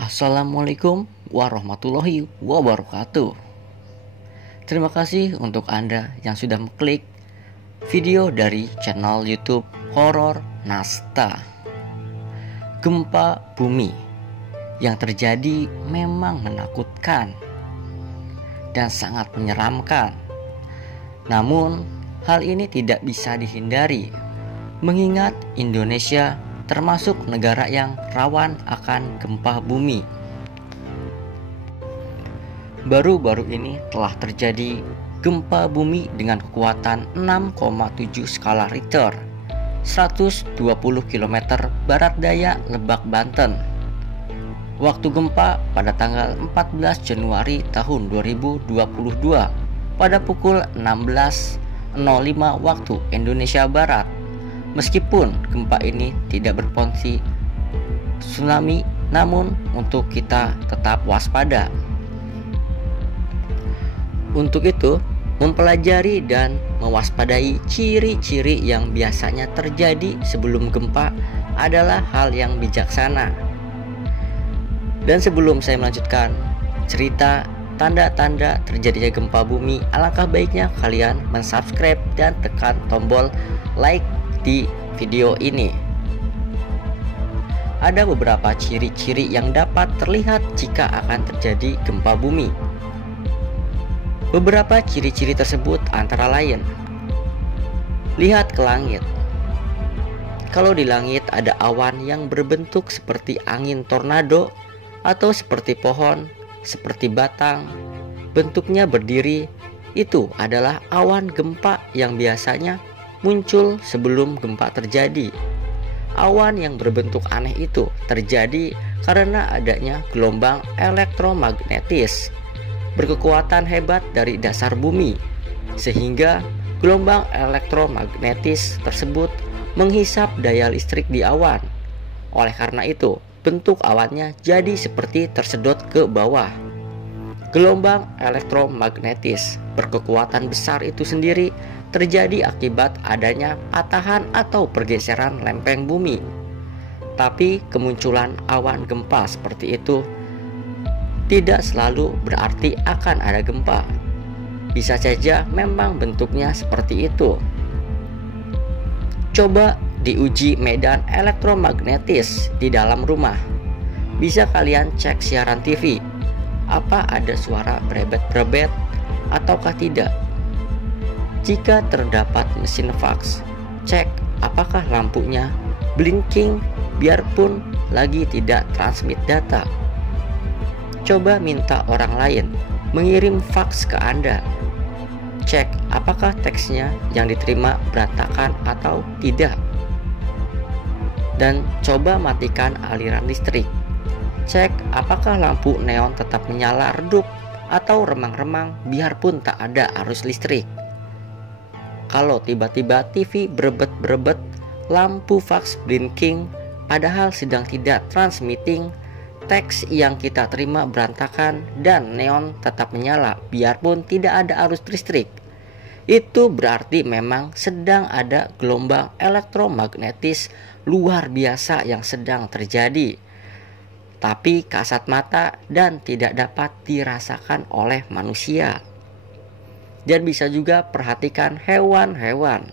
Assalamualaikum warahmatullahi wabarakatuh. Terima kasih untuk Anda yang sudah mengklik video dari channel YouTube Horor Nasta. Gempa bumi yang terjadi memang menakutkan dan sangat menyeramkan. Namun, hal ini tidak bisa dihindari mengingat Indonesia termasuk negara yang rawan akan gempa bumi. Baru-baru ini telah terjadi gempa bumi dengan kekuatan 6,7 skala Richter, 120 km barat daya Lebak, Banten. Waktu gempa pada tanggal 14 Januari tahun 2022 pada pukul 16.05 waktu Indonesia Barat. Meskipun gempa ini tidak berpotensi tsunami, namun untuk kita tetap waspada. Untuk itu, mempelajari dan mewaspadai ciri-ciri yang biasanya terjadi sebelum gempa adalah hal yang bijaksana. Dan sebelum saya melanjutkan cerita tanda-tanda terjadinya gempa bumi, alangkah baiknya kalian mensubscribe dan tekan tombol like di video ini. Ada beberapa ciri-ciri yang dapat terlihat jika akan terjadi gempa bumi. Beberapa ciri-ciri tersebut antara lain: lihat ke langit. Kalau di langit ada awan yang berbentuk seperti angin tornado atau seperti pohon, seperti batang, bentuknya berdiri, itu adalah awan gempa yang biasanya muncul sebelum gempa terjadi. Awan yang berbentuk aneh itu terjadi karena adanya gelombang elektromagnetis berkekuatan hebat dari dasar bumi, sehingga gelombang elektromagnetis tersebut menghisap daya listrik di awan. Oleh karena itu, bentuk awannya jadi seperti tersedot ke bawah. Gelombang elektromagnetis berkekuatan besar itu sendiri terjadi akibat adanya patahan atau pergeseran lempeng bumi. Tapi kemunculan awan gempa seperti itu tidak selalu berarti akan ada gempa. Bisa saja memang bentuknya seperti itu. Coba diuji medan elektromagnetis di dalam rumah. Bisa kalian cek siaran TV, apa ada suara berebet-berebet ataukah tidak. Jika terdapat mesin fax, cek apakah lampunya blinking biarpun lagi tidak transmit data. Coba minta orang lain mengirim fax ke Anda. Cek apakah teksnya yang diterima berantakan atau tidak. Dan coba matikan aliran listrik. Cek apakah lampu neon tetap menyala redup atau remang-remang biarpun tak ada arus listrik. Kalau tiba-tiba TV berebet-berebet, lampu fax blinking padahal sedang tidak transmitting, teks yang kita terima berantakan, dan neon tetap menyala biarpun tidak ada arus listrik, itu berarti memang sedang ada gelombang elektromagnetis luar biasa yang sedang terjadi, tapi kasat mata dan tidak dapat dirasakan oleh manusia. Dan bisa juga perhatikan hewan-hewan.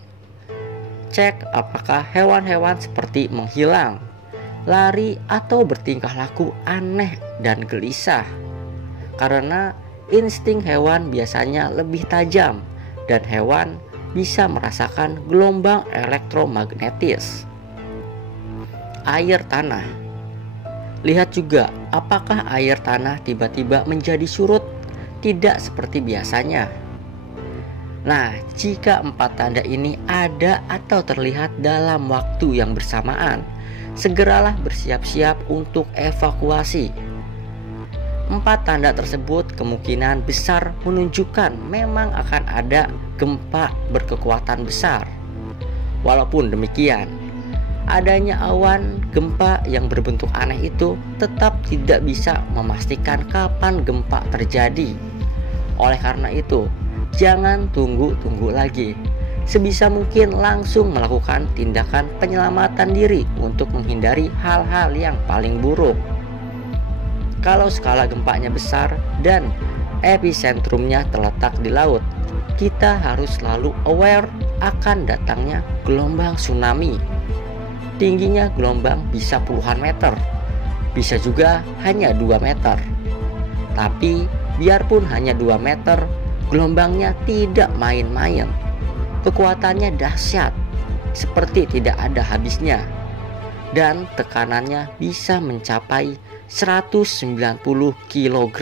Cek apakah hewan-hewan seperti menghilang, lari, atau bertingkah laku aneh dan gelisah. Karena insting hewan biasanya lebih tajam dan hewan bisa merasakan gelombang elektromagnetis. Air tanah. Lihat juga apakah air tanah tiba-tiba menjadi surut, tidak seperti biasanya. Nah, jika 4 tanda ini ada atau terlihat dalam waktu yang bersamaan, segeralah bersiap-siap untuk evakuasi. 4 tanda tersebut kemungkinan besar menunjukkan memang akan ada gempa berkekuatan besar. Walaupun demikian, adanya awan gempa yang berbentuk aneh itu tetap tidak bisa memastikan kapan gempa terjadi. Oleh karena itu, jangan tunggu-tunggu lagi. sebisa mungkin langsung melakukan tindakan penyelamatan diri untuk menghindari hal-hal yang paling buruk. Kalau skala gempanya besar dan episentrumnya terletak di laut, kita harus selalu aware akan datangnya gelombang tsunami. Tingginya gelombang bisa puluhan meter, bisa juga hanya 2 meter. Tapi biarpun hanya 2 meter, gelombangnya tidak main-main. Kekuatannya dahsyat, seperti tidak ada habisnya. Dan tekanannya bisa mencapai 190 kg.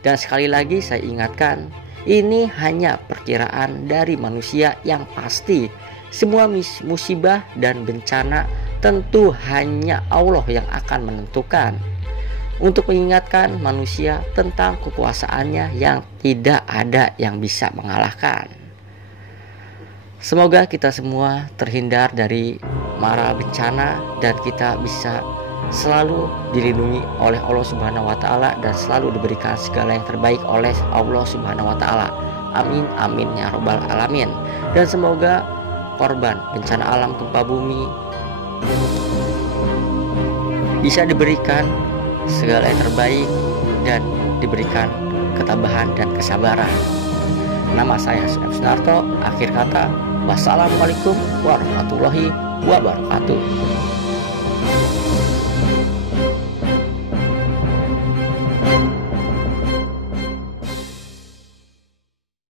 Dan sekali lagi saya ingatkan, ini hanya perkiraan dari manusia yang pasti. Semua musibah dan bencana tentu hanya Allah yang akan menentukan. Untuk mengingatkan manusia tentang kekuasaannya yang tidak ada yang bisa mengalahkan. Semoga kita semua terhindar dari mara bencana dan kita bisa selalu dilindungi oleh Allah Subhanahu wa taala dan selalu diberikan segala yang terbaik oleh Allah Subhanahu wa taala. Amin amin ya rabbal alamin. Dan semoga korban bencana alam gempa bumi bisa diberikan segala yang terbaik dan diberikan ketabahan dan kesabaran. Nama saya Sunarto. Akhir kata, wassalamualaikum warahmatullahi wabarakatuh.